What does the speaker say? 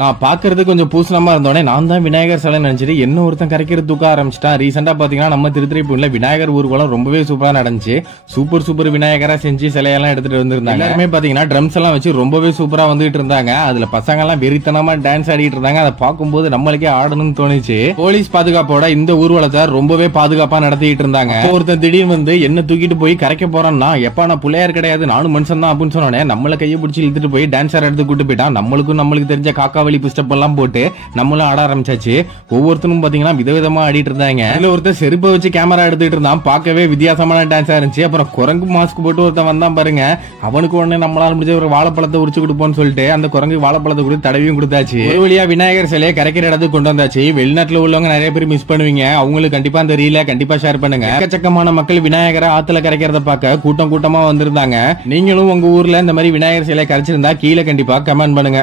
நான் பாக்குறது கொஞ்சம் பூசணமா இருந்தோடனே நான் தான் விநாயகர் சிலை நினைச்சிட்டு என்ன ஒருத்தன் கரைக்கிறது தூக்க ஆரம்பிச்சிட்டான். ரீசெண்டா பாத்தீங்கன்னா நம்ம திருத்துறைப்பூண்ல விநாயகர் ஊர்வலம் ரொம்பவே சூப்பரா நடந்துச்சு. சூப்பர் விநாயகரா செஞ்சு சிலையெல்லாம் எடுத்துட்டு வந்திருந்தாங்க. எல்லாருமே பாத்தீங்கன்னா ட்ரம்ஸ் எல்லாம் வச்சு ரொம்பவே சூப்பரா வந்துட்டு இருந்தாங்க. அதுல பசங்க எல்லாம் வெறித்தனமா டான்ஸ் ஆடிட்டு இருந்தாங்க. அதை பார்க்கும்போது நம்மளுக்கே ஆடணும்னு தோணுச்சு. போலீஸ் பாதுகாப்போட இந்த ஊர்வலத்தை ரொம்பவே பாதுகாப்பா நடத்திட்டு இருந்தாங்க. ஒருத்தன் திடீர்னு வந்து என்ன தூக்கிட்டு போய் கரைக்க போறான்னா, எப்ப நான் பிள்ளையார் கிடையாது நானும் மனுஷன் தான் அப்படின்னு சொன்னோன்னே நம்மள கையை பிடிச்சி இழுத்துட்டு போய் டான்ஸர் எடுத்து கூட்டு போயிட்டான். நம்மளுக்கு தெரிஞ்ச காக்கா வழி புஷ்டப் எல்லாம் போட்டு நம்மளும் ஆட ஆரம்பிச்சாச்சு. ஒவ்வொருத்தரும் பாத்தீங்கன்னா விதவிதமா ஆடிட்டு இருந்தாங்க. இதுல ஒருத்தர் செருப்பை வச்சு கேமரா எடுத்துட்டு இருந்தான். பார்க்கவே வித்தியாசமான டான்ஸா இருந்துச்சு. அப்புறம் குரங்கு மாஸ்க் போட்டு ஒருத்தன் வந்தான் பாருங்க. அவனுக்கு உடனே நம்மளால முடிஞ்ச ஒரு வாழைப்பழத்தை உரிச்சு கொடுப்போம்னு சொல்லிட்டு அந்த குரங்கு வாழைப்பழத்தை கொடுத்து தடவியும் கொடுத்தாச்சு. ஒரு வழியா விநாயகர் சிலையை கரைக்கிற இடத்துக்கு கொண்டு வந்தாச்சு. வெளிநாட்டுல உள்ளவங்க நிறைய பேர் மிஸ் பண்ணுவீங்க. அவங்களுக்கு கண்டிப்பா அந்த ரீல கண்டிப்பா ஷேர் பண்ணுங்க. எக்கச்சக்கமான மக்கள் விநாயகரை ஆத்துல கரைக்கிறத பார்க்க கூட்டமா வந்திருந்தாங்க. நீங்களும் உங்க ஊர்ல இந்த மாதிரி விநாயகர் சிலையை கரைச்சிருந்தா கீழே கண்டிப்பா கமெண்ட் பண்ணுங்க.